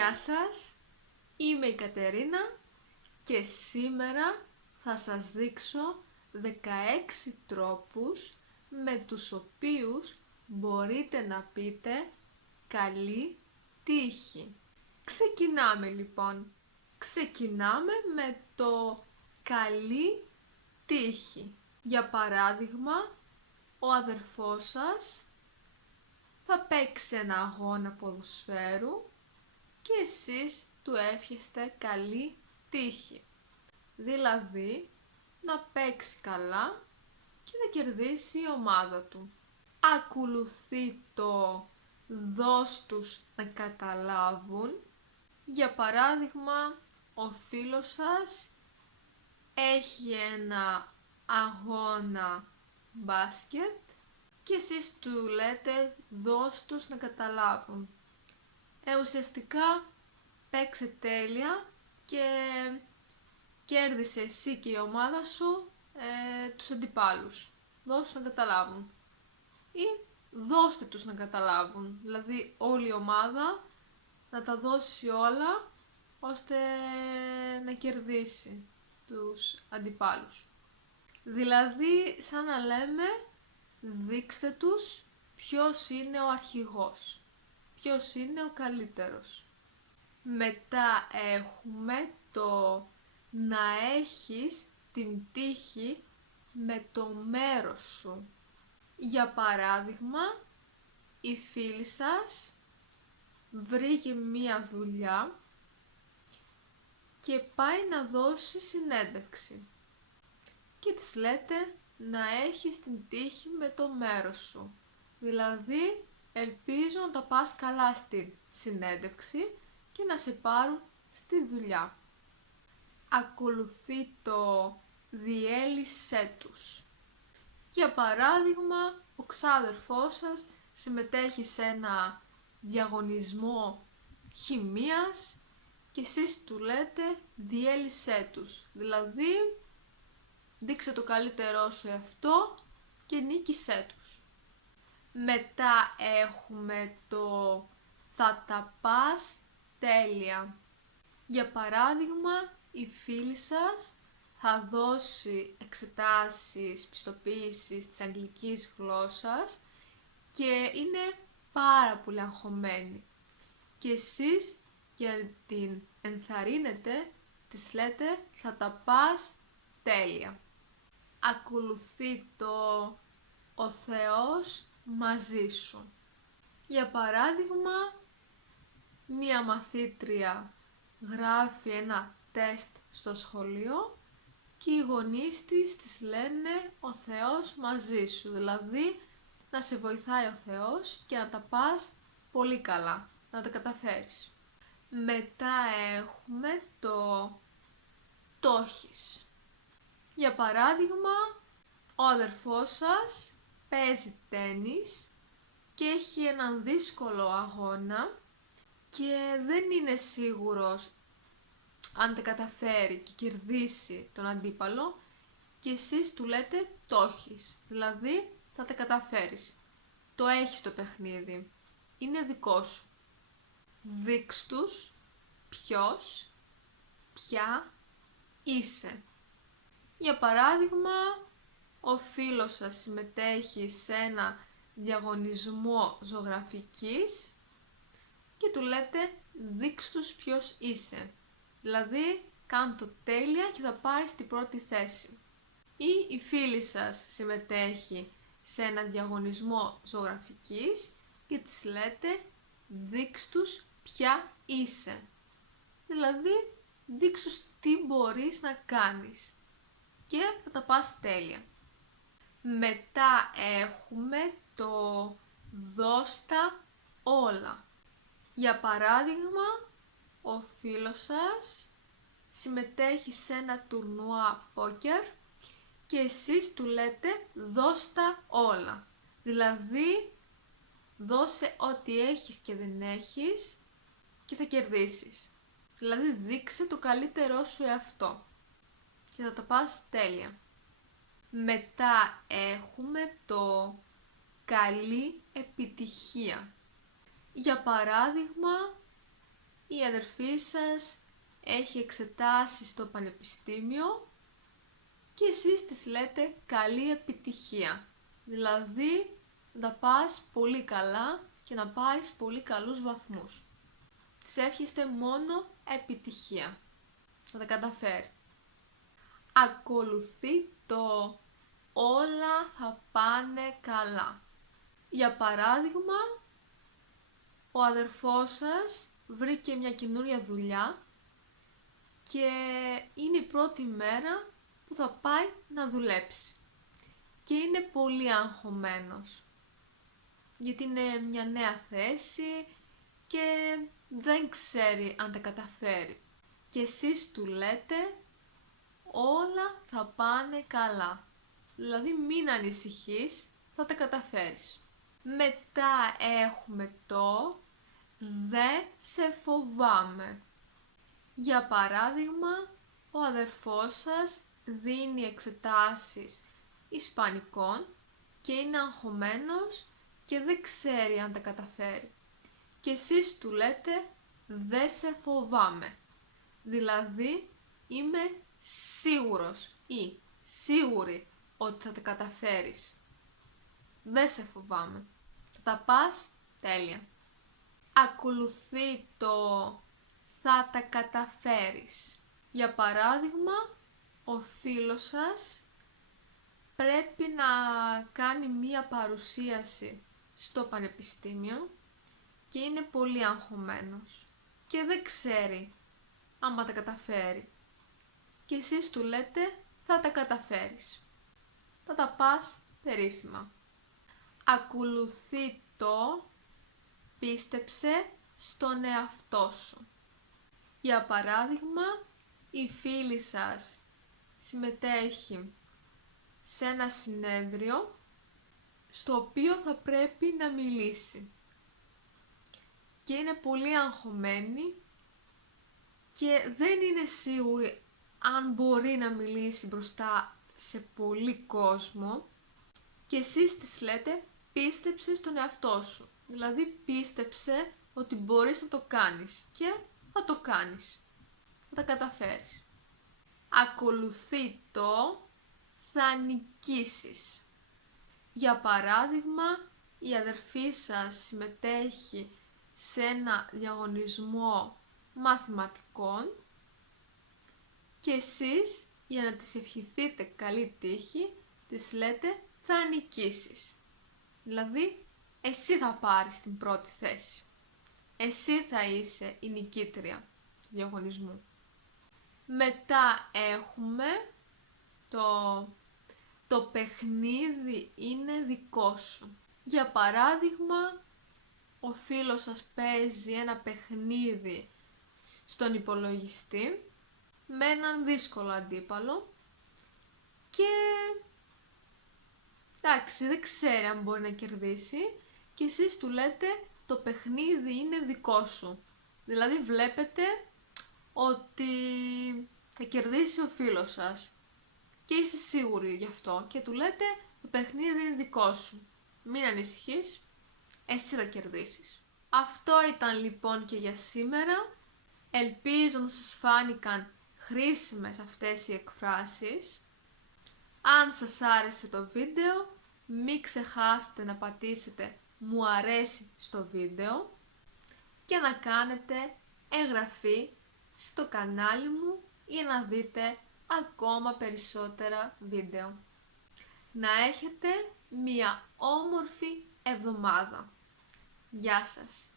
Γεια σας, είμαι η Κατερίνα και σήμερα θα σας δείξω 16 τρόπους με τους οποίους μπορείτε να πείτε καλή τύχη. Ξεκινάμε λοιπόν. Ξεκινάμε με το καλή τύχη. Για παράδειγμα, ο αδερφός σας θα παίξει ένα αγώνα ποδοσφαίρου και εσείς του εύχεστε καλή τύχη. Δηλαδή, να παίξει καλά και να κερδίσει η ομάδα του. Ακολουθεί το δώσ' τους να καταλάβουν. Για παράδειγμα, ο φίλος σας έχει ένα αγώνα μπάσκετ και εσείς του λέτε δώσ' τους να καταλάβουν. Ουσιαστικά παίξε τέλεια και κέρδισε εσύ και η ομάδα σου τους αντιπάλους. Δώσ' τους να καταλάβουν. Ή δώστε τους να καταλάβουν. Δηλαδή όλη η ομάδα να τα δώσει όλα ώστε να κερδίσει τους αντιπάλους. Δηλαδή σαν να λέμε δείξτε τους ποιος είναι ο αρχηγός. Ποιος είναι ο καλύτερος. Μετά έχουμε το να έχεις την τύχη με το μέρος σου. Για παράδειγμα, η φίλη σας βρήκε μία δουλειά και πάει να δώσει συνέντευξη. Και της λέτε να έχεις την τύχη με το μέρος σου. Δηλαδή, ελπίζω να τα πας καλά στην συνέντευξη και να σε πάρουν στη δουλειά. Ακολουθεί το διέλυσέ τους. Για παράδειγμα, ο ξάδερφός σας συμμετέχει σε ένα διαγωνισμό χημείας και εσείς του λέτε διέλυσέ τους. Δηλαδή, δείξε το καλύτερό σου εαυτό και νίκησέ τους. Μετά έχουμε το θα τα πας τέλεια. Για παράδειγμα, η φίλη σας θα δώσει εξετάσεις πιστοποίησης της αγγλικής γλώσσας και είναι πάρα πολύ αγχωμένη. Και εσείς για να την ενθαρρύνετε της λέτε θα τα πας τέλεια. Ακολουθεί το ο Θεός μαζί σου. Για παράδειγμα, μία μαθήτρια γράφει ένα τεστ στο σχολείο και οι γονείς της λένε ο Θεός μαζί σου. Δηλαδή, να σε βοηθάει ο Θεός και να τα πας πολύ καλά, να τα καταφέρεις. Μετά έχουμε το έχεις. Για παράδειγμα, ο αδερφός σας παίζει τένις και έχει έναν δύσκολο αγώνα και δεν είναι σίγουρος αν τα καταφέρει και κερδίσει τον αντίπαλο και εσείς του λέτε το έχεις, δηλαδή θα τα καταφέρεις. Το έχεις το παιχνίδι, είναι δικό σου. Δείξ' τους ποιος, ποια είσαι. Για παράδειγμα, ο φίλος σας συμμετέχει σε ένα διαγωνισμό ζωγραφικής και του λέτε δείξ' τους ποιος είσαι. Δηλαδή, κάνε το τέλεια και θα πάρεις την πρώτη θέση. Ή η φίλη σας συμμετέχει σε ένα διαγωνισμό ζωγραφικής και της λέτε δείξ' τους ποια είσαι. Δηλαδή, δείξ' τους τι μπορείς να κάνεις και θα τα πας τέλεια. Μετά έχουμε το δώστα όλα. Για παράδειγμα, ο φίλος σας συμμετέχει σε ένα τουρνουά πόκερ και εσείς του λέτε δώστα όλα. Δηλαδή, δώσε ό,τι έχεις και δεν έχεις και θα κερδίσεις. Δηλαδή, δείξε το καλύτερό σου εαυτό και θα τα πας τέλεια. Μετά έχουμε το καλή επιτυχία. Για παράδειγμα, η αδερφή σας έχει εξετάσεις στο πανεπιστήμιο και εσείς της λέτε καλή επιτυχία. Δηλαδή να πας πολύ καλά και να πάρεις πολύ καλούς βαθμούς. Της εύχεστε μόνο επιτυχία. Θα τα καταφέρει. Ακολουθεί το όλα θα πάνε καλά. Για παράδειγμα, ο αδερφός σας βρήκε μια καινούρια δουλειά και είναι η πρώτη μέρα που θα πάει να δουλέψει. Και είναι πολύ αγχωμένος, γιατί είναι μια νέα θέση και δεν ξέρει αν τα καταφέρει. Και εσείς του λέτε όλα θα πάνε καλά. Δηλαδή μην ανησυχείς, θα τα καταφέρεις. Μετά έχουμε το δεν σε φοβάμαι. Για παράδειγμα, ο αδερφός σας δίνει εξετάσεις ισπανικών και είναι αγχωμένος και δεν ξέρει αν τα καταφέρει. Και εσείς του λέτε δεν σε φοβάμαι. Δηλαδή είμαι σίγουρος ή σίγουρη ότι θα τα καταφέρεις. Δεν σε φοβάμαι. Θα τα πας τέλεια. Ακολουθεί το θα τα καταφέρεις. Για παράδειγμα, ο φίλος σας πρέπει να κάνει μία παρουσίαση στο πανεπιστήμιο και είναι πολύ αγχωμένος και δεν ξέρει άμα τα καταφέρει. Και εσείς του λέτε θα τα καταφέρεις. Θα τα πας περίφημα. Ακολουθεί το πίστεψε στον εαυτό σου. Για παράδειγμα, η φίλη σας συμμετέχει σε ένα συνέδριο στο οποίο θα πρέπει να μιλήσει και είναι πολύ αγχωμένη και δεν είναι σίγουρη αν μπορεί να μιλήσει μπροστά σε πολύ κόσμο και εσείς της λέτε πίστεψε στον εαυτό σου. Δηλαδή πίστεψε ότι μπορείς να το κάνεις και θα το κάνεις. Θα τα καταφέρεις. Ακολουθεί το θα νικήσεις. Για παράδειγμα, η αδερφή σας συμμετέχει σε ένα διαγωνισμό μαθηματικών και εσείς για να της ευχηθείτε καλή τύχη της λέτε θα νικήσεις. Δηλαδή εσύ θα πάρεις την πρώτη θέση. Εσύ θα είσαι η νικήτρια του διαγωνισμού. Μετά έχουμε το παιχνίδι είναι δικό σου. Για παράδειγμα, ο φίλος σας παίζει ένα παιχνίδι στον υπολογιστή με έναν δύσκολο αντίπαλο και εντάξει, δεν ξέρει αν μπορεί να κερδίσει και εσείς του λέτε το παιχνίδι είναι δικό σου. Δηλαδή βλέπετε ότι θα κερδίσει ο φίλος σας και είστε σίγουροι γι' αυτό και του λέτε το παιχνίδι είναι δικό σου. Μην ανησυχείς, εσύ θα κερδίσεις. Αυτό ήταν λοιπόν και για σήμερα. Ελπίζω να σας φάνηκαν χρήσιμες αυτές οι εκφράσεις. Αν σας άρεσε το βίντεο, μην ξεχάσετε να πατήσετε μου αρέσει στο βίντεο και να κάνετε εγγραφή στο κανάλι μου για να δείτε ακόμα περισσότερα βίντεο. Να έχετε μια όμορφη εβδομάδα. Γεια σας!